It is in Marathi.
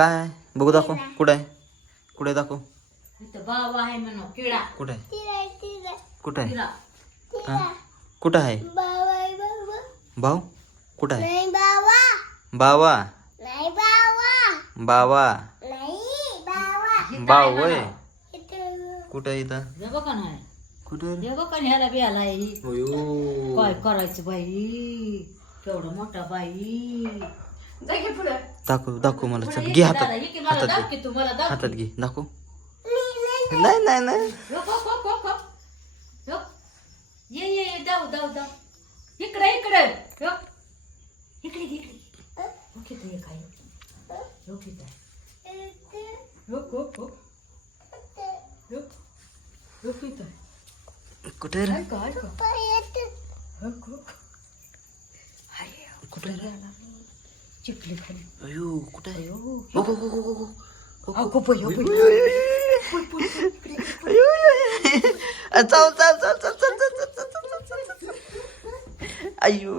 काय बघू दाखव. कुठं आहे कुठे दाखव. इथं बाव आहे म्हणून किडा. कुठं आहे कुठं आहे किडा. हा? कुठं आहे भाऊ. कुठं आहे बावा. बावा बाव वय कुठं आहे इथं. हे बघा ना कुठं हे बघा ना ह्याला बी आलाय. अयो. काय करायचं बाई केवढा मोठा बाई. दाखव दाखव मला चल घे हातात. हातात दाव घे की तुम्हाला दाव हातात घे दाखव. नाही नाही नाही ये ये ये दाव दाव दाव इकडे इकडे इकडे इकडे ओके ते काय ओके ते कुठे रे कुठे रे. चिपली खाली. अयो कुठे आहे. चाल चाल चाल चाल चाल चाल चाल. अयो